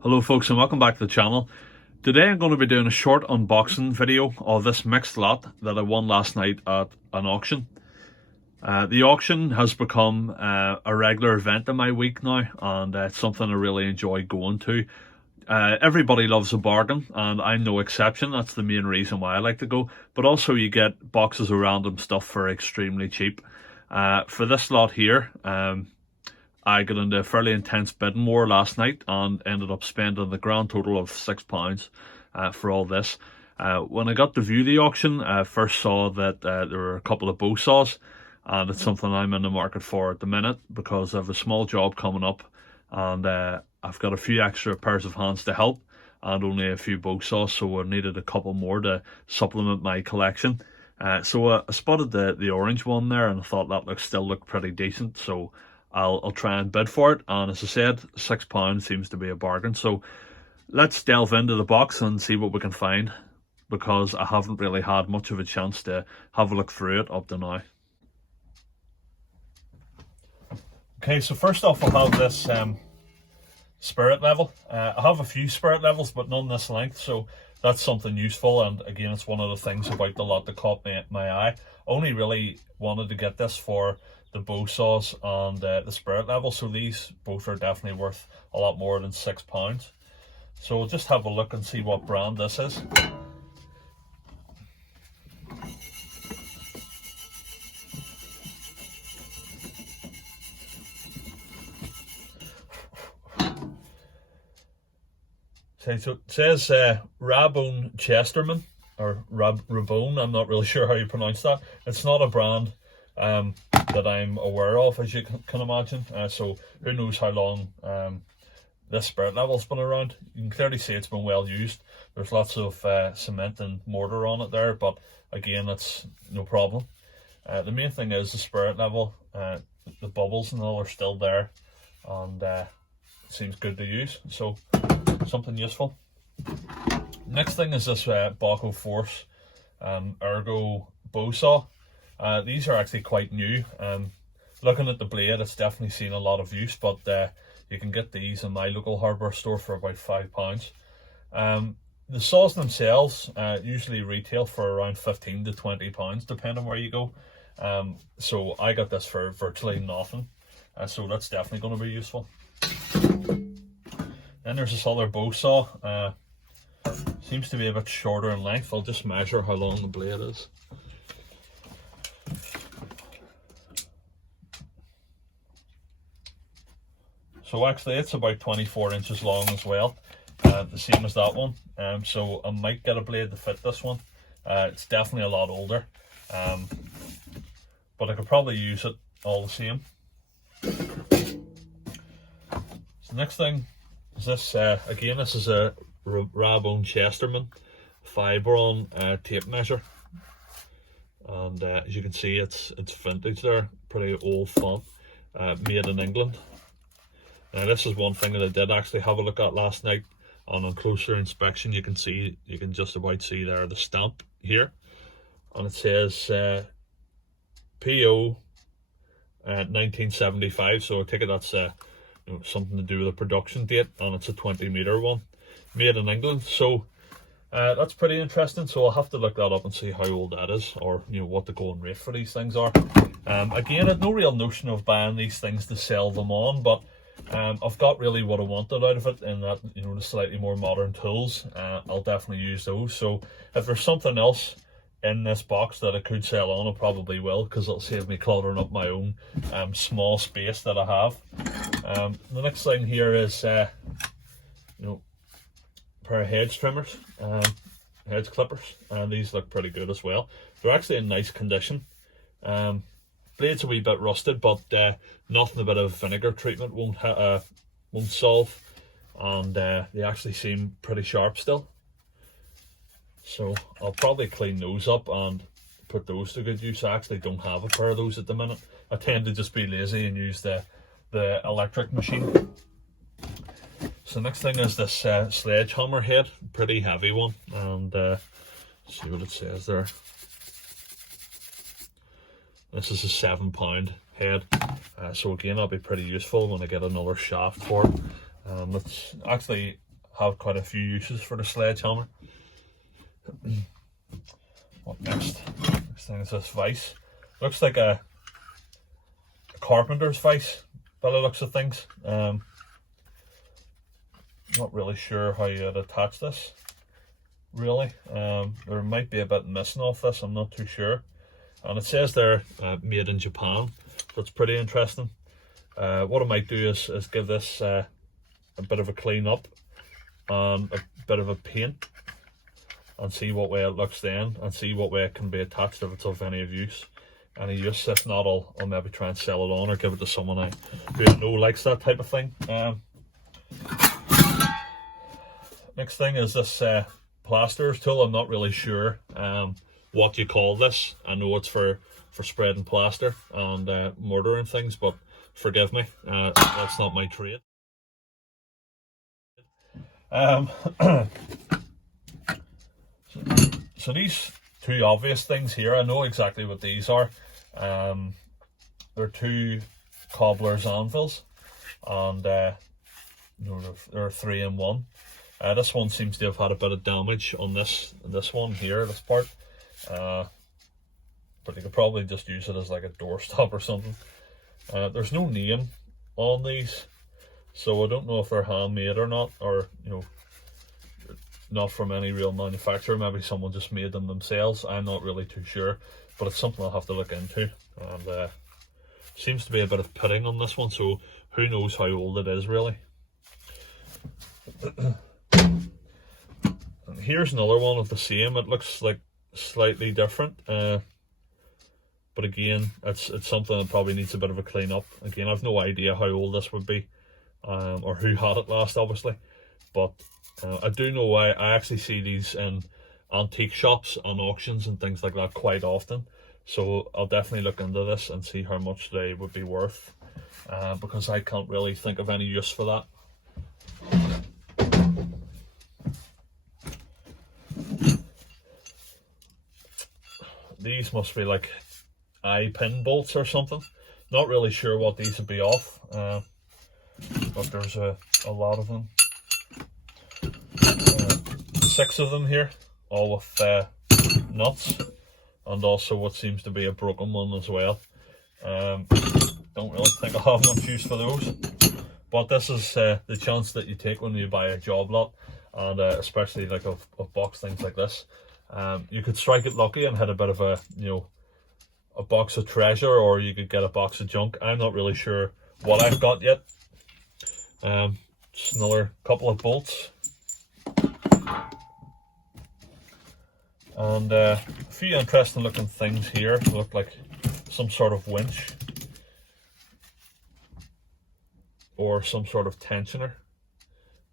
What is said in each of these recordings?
Hello folks and welcome back to the channel. Today I'm going to be doing a short unboxing video of this mixed lot that I won last night at an auction. The auction has become a regular event in my week now, and it's something I really enjoy going to. Everybody loves a bargain and I'm no exception. That's the main reason why I like to go, but also you get boxes of random stuff for extremely cheap. For this lot here, I got into a fairly intense bidding war last night and ended up spending the grand total of £6 for all this. When I got to view the auction, I first saw that there were a couple of bow saws, and it's something I'm in the market for at the minute because I have a small job coming up, and I've got a few extra pairs of hands to help and only a few bow saws, so I needed a couple more to supplement my collection. So I spotted the orange one there and I thought that still looked pretty decent, so I'll try and bid for it, and as I said, £6 seems to be a bargain. So let's delve into the box and see what we can find, because I haven't really had much of a chance to have a look through it up to now. Okay, so first off I'll have this spirit level. I have a few spirit levels but none this length, so that's something useful, and again it's one of the things about the lot that caught my eye. Only really wanted to get this for the bow saws and the spirit level, so these both are definitely worth a lot more than £6. So we'll just have a look and see what brand this is. So it says Rabone Chesterman, or Rabone, I'm not really sure how you pronounce that. It's not a brand that I'm aware of, as you can imagine, so who knows how long this spirit level's been around. You can clearly see it's been well used. There's lots of cement and mortar on it there, but again, that's no problem. The main thing is the spirit level, the bubbles and all are still there, and it seems good to use, so something useful. Next thing is this Baco Force Ergo bow saw. These are actually quite new. Looking at the blade, it's definitely seen a lot of use, but you can get these in my local hardware store for about £5. The saws themselves usually retail for around £15 to £20 depending on where you go. So I got this for virtually nothing, so that's definitely going to be useful. Then there's this other bow saw. Seems to be a bit shorter in length. I'll just measure how long the blade is. So actually it's about 24 inches long as well, the same as that one. So I might get a blade to fit this one. It's definitely a lot older, but I could probably use it all the same. So next thing is this, again this is a Rabone Chesterman Fibron tape measure, and as you can see it's vintage there, pretty old font, made in England. Now this is one thing that I did actually have a look at last night, and on closer inspection you can just about see there the stamp here, and it says PO 1975, so I take it that's something to do with the production date, and it's a 20-meter one, made in England. So that's pretty interesting, so I'll have to look that up and see how old that is, or what the going rate for these things are. Again, I have no real notion of buying these things to sell them on, but I've got really what I wanted out of it, in that the slightly more modern tools. I'll definitely use those. So if there's something else in this box that I could sell on, I probably will, because it'll save me cluttering up my own small space that I have. The next thing here is a pair of hedge trimmers, hedge clippers, and these look pretty good as well. They're actually in nice condition. Blade's a wee bit rusted, but nothing a bit of vinegar treatment won't solve, and they actually seem pretty sharp still. So I'll probably clean those up and put those to good use. I actually don't have a pair of those at the minute. I tend to just be lazy and use the electric machine. So next thing is this sledgehammer head, pretty heavy one, and see what it says there. This is a £7 head, so again that'll be pretty useful when I get another shaft for it. It's actually have quite a few uses for the sledgehammer. What next? Next thing is this vise. Looks like a carpenter's vise by the looks of things. Not really sure how you'd attach this, really. There might be a bit missing off this, I'm not too sure. And it says they're made in Japan, so it's pretty interesting. What I might do is give this a bit of a clean up and a bit of a paint, and see what way it looks then, and see what way it can be attached if it's of any use. If not, I'll maybe try and sell it on or give it to someone who I know likes that type of thing. Next thing is this plasters tool. I'm not really sure what you call this. I know it's for spreading plaster and mortar and things, but forgive me, that's not my trade. So these two obvious things here, I know exactly what these are. They're two cobbler's anvils, and they're 3-in-1. This one seems to have had a bit of damage on this one here, this part. But you could probably just use it as like a doorstop or something. There's no name on these, so I don't know if they're handmade or not, or not from any real manufacturer. Maybe someone just made them themselves. I'm not really too sure, but it's something I'll have to look into. And seems to be a bit of pitting on this one, so who knows how old it is really. And here's another one of the same. It looks like slightly different, but again, it's something that probably needs a bit of a clean up. Again, I've no idea how old this would be, or who had it last, obviously, but I do know I actually see these in antique shops and auctions and things like that quite often, so I'll definitely look into this and see how much they would be worth, because I can't really think of any use for that. These must be like eye pin bolts or something. Not really sure what these would be off, but there's a lot of them. 6 of them here, all with nuts, and also what seems to be a broken one as well. Don't really think I'll have much use for those, but this is the chance that you take when you buy a job lot, and especially like of box things like this. You could strike it lucky and hit a bit of a box of treasure, or you could get a box of junk. I'm not really sure what I've got yet. Just another couple of bolts. And a few interesting looking things here. They look like some sort of winch or some sort of tensioner.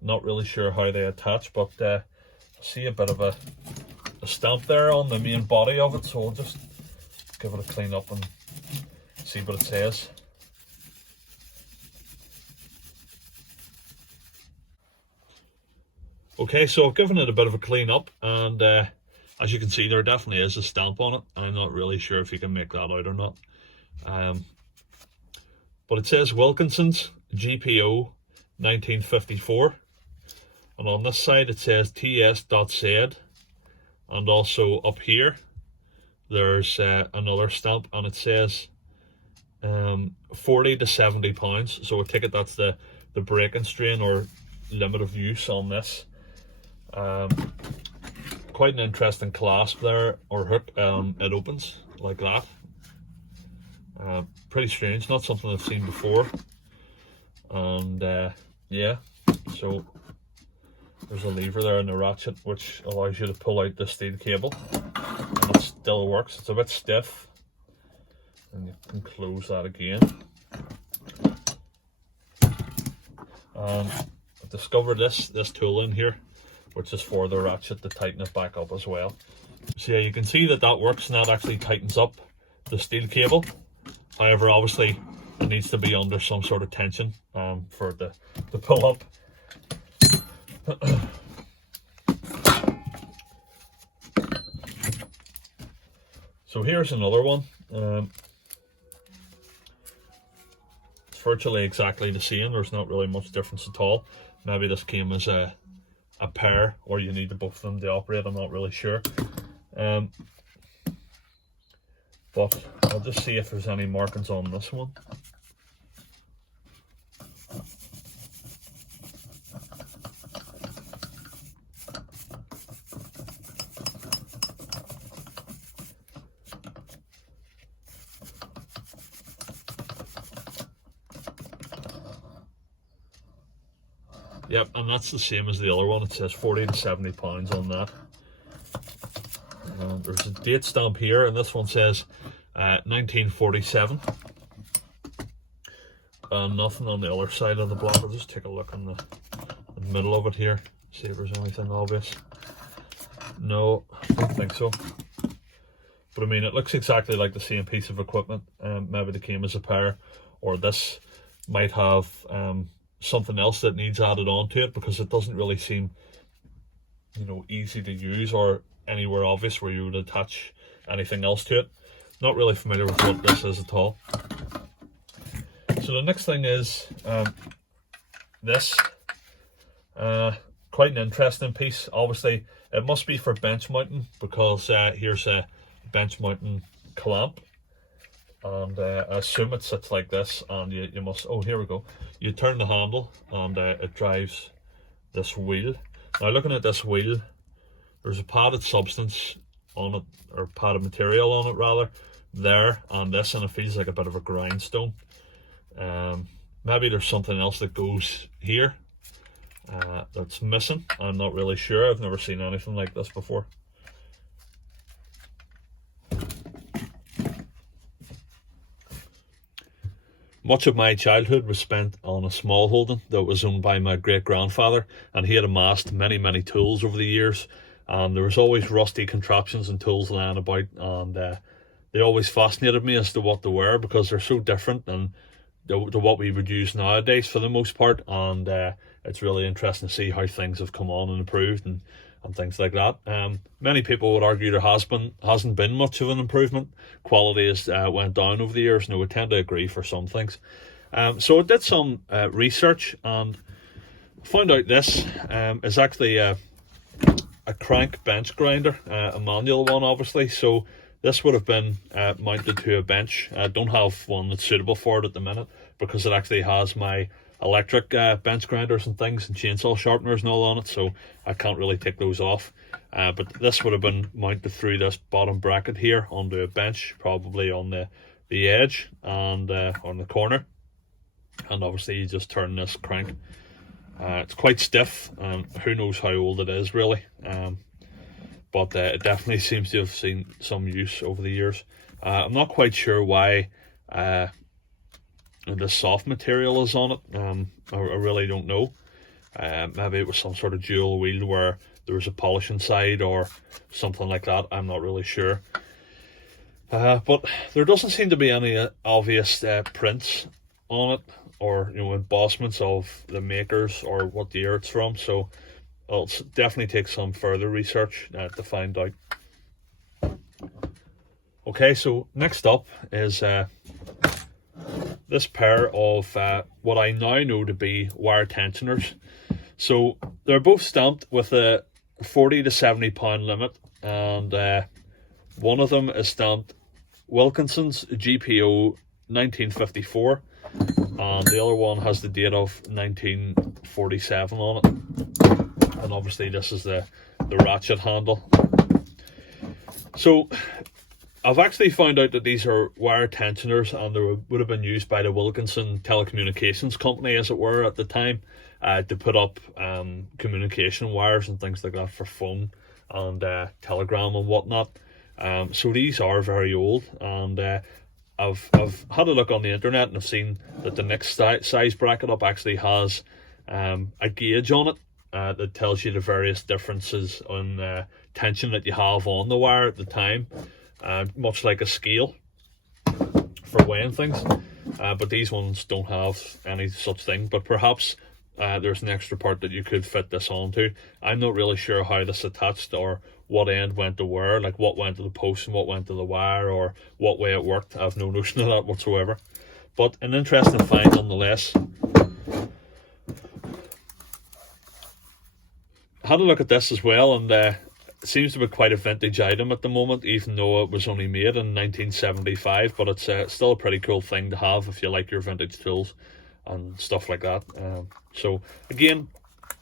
Not really sure how they attach, but I see a bit of a stamp there on the main body of it, so I'll just give it a clean up and see what it says. Okay, so I've given it a bit of a clean up, and as you can see, there definitely is a stamp on it. I'm not really sure if you can make that out or not. But it says Wilkinson's GPO 1954. And on this side it says ts.z. And also up here, there's another stamp, and it says 40 to 70 pounds. So I take it that's the breaking strain or limit of use on this. Quite an interesting clasp there, or hook. It opens like that. Pretty strange, not something I've seen before. And yeah, so there's a lever there and a ratchet which allows you to pull out the steel cable, and it still works. It's a bit stiff, and you can close that again. And I've discovered this tool in here, which is for the ratchet to tighten it back up as well. So yeah, you can see that works, and that actually tightens up the steel cable. However, obviously it needs to be under some sort of tension for it to pull up. So here's another one. It's virtually exactly the same. There's not really much difference at all. Maybe this came as a a pair, or you need both of them to operate. I'm not really sure. But I'll just see if there's any markings on this one. Yep, and that's the same as the other one. It says 40 to 70 pounds on that. There's a date stamp here, and this one says 1947. And nothing on the other side of the block. I'll just take a look in the middle of it here, see if there's anything obvious. No, I don't think so. But I mean, it looks exactly like the same piece of equipment. Maybe they came as a pair, or this might have something else that needs added on to it, because it doesn't really seem, you know, easy to use or anywhere obvious where you would attach anything else to it. Not really familiar with what this is at all. So the next thing is this. Quite an interesting piece. Obviously it must be for bench mounting, because here's a bench mounting clamp, and I assume it sits like this, and you must, oh, here we go, you turn the handle and it drives this wheel. Now looking at this wheel, there's a padded substance on it, or padded material on it rather, there, and this, and it feels like a bit of a grindstone. Maybe there's something else that goes here that's missing. I'm not really sure. I've never seen anything like this before. Much of my childhood was spent on a small holding that was owned by my great-grandfather, and he had amassed many tools over the years, and there was always rusty contraptions and tools lying about, and they always fascinated me as to what they were, because they're so different and to what we would use nowadays for the most part, and it's really interesting to see how things have come on and improved and things like that. Many people would argue there hasn't been much of an improvement. Quality has went down over the years, and I would tend to agree for some things. So I did some research and found out this is actually a crank bench grinder, a manual one obviously. So this would have been mounted to a bench. I don't have one that's suitable for it at the minute, because it actually has my electric bench grinders and things and chainsaw sharpeners and all on it, so I can't really take those off. But this would have been mounted through this bottom bracket here onto a bench, probably on the edge and on the corner, and obviously you just turn this crank. It's quite stiff, and who knows how old it is really, but it definitely seems to have seen some use over the years. I'm not quite sure why the soft material is on it. I really don't know. Maybe it was some sort of dual wheel where there was a polishing side or something like that. I'm not really sure. But there doesn't seem to be any obvious prints on it, or embossments of the makers or what year it's from. So I'll definitely take some further research to find out. Okay, so next up is this pair of what I now know to be wire tensioners. So they're both stamped with a 40 to 70 pound limit, and one of them is stamped Wilkinson's GPO 1954, and the other one has the date of 1947 on it, and obviously this is the ratchet handle. So I've actually found out that these are wire tensioners, and they would have been used by the Wilkinson Telecommunications Company, as it were, at the time, to put up communication wires and things like that for phone and telegram and whatnot. So these are very old, and I've had a look on the internet, and I've seen that the next size bracket up actually has a gauge on it that tells you the various differences on tension that you have on the wire at the time. Much like a scale for weighing things, but these ones don't have any such thing. But perhaps there's an extra part that you could fit this onto. I'm not really sure how this attached, or what end went to where, like what went to the post and what went to the wire, or what way it worked. I have no notion of that whatsoever, but an interesting find nonetheless. had a look at this as well, and it seems to be quite a vintage item at the moment, even though it was only made in 1975. But it's still a pretty cool thing to have if you like your vintage tools and stuff like that. So again,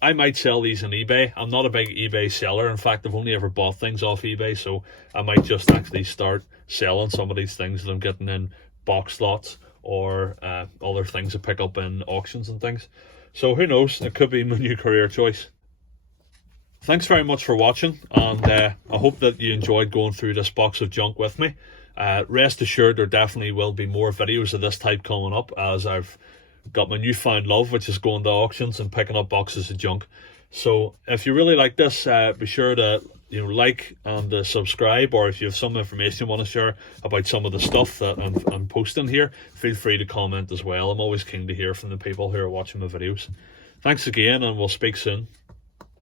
I might sell these on eBay. I'm not a big eBay seller. In fact, I've only ever bought things off eBay, so I might just actually start selling some of these things that I'm getting in box lots or other things to pick up in auctions and things. So who knows, it could be my new career choice. Thanks very much for watching, and I hope that you enjoyed going through this box of junk with me. Rest assured there definitely will be more videos of this type coming up, as I've got my newfound love, which is going to auctions and picking up boxes of junk. So if you really like this, be sure to like and subscribe, or if you have some information you want to share about some of the stuff that I'm posting here, feel free to comment as well. I'm always keen to hear from the people who are watching my videos. Thanks again, and we'll speak soon.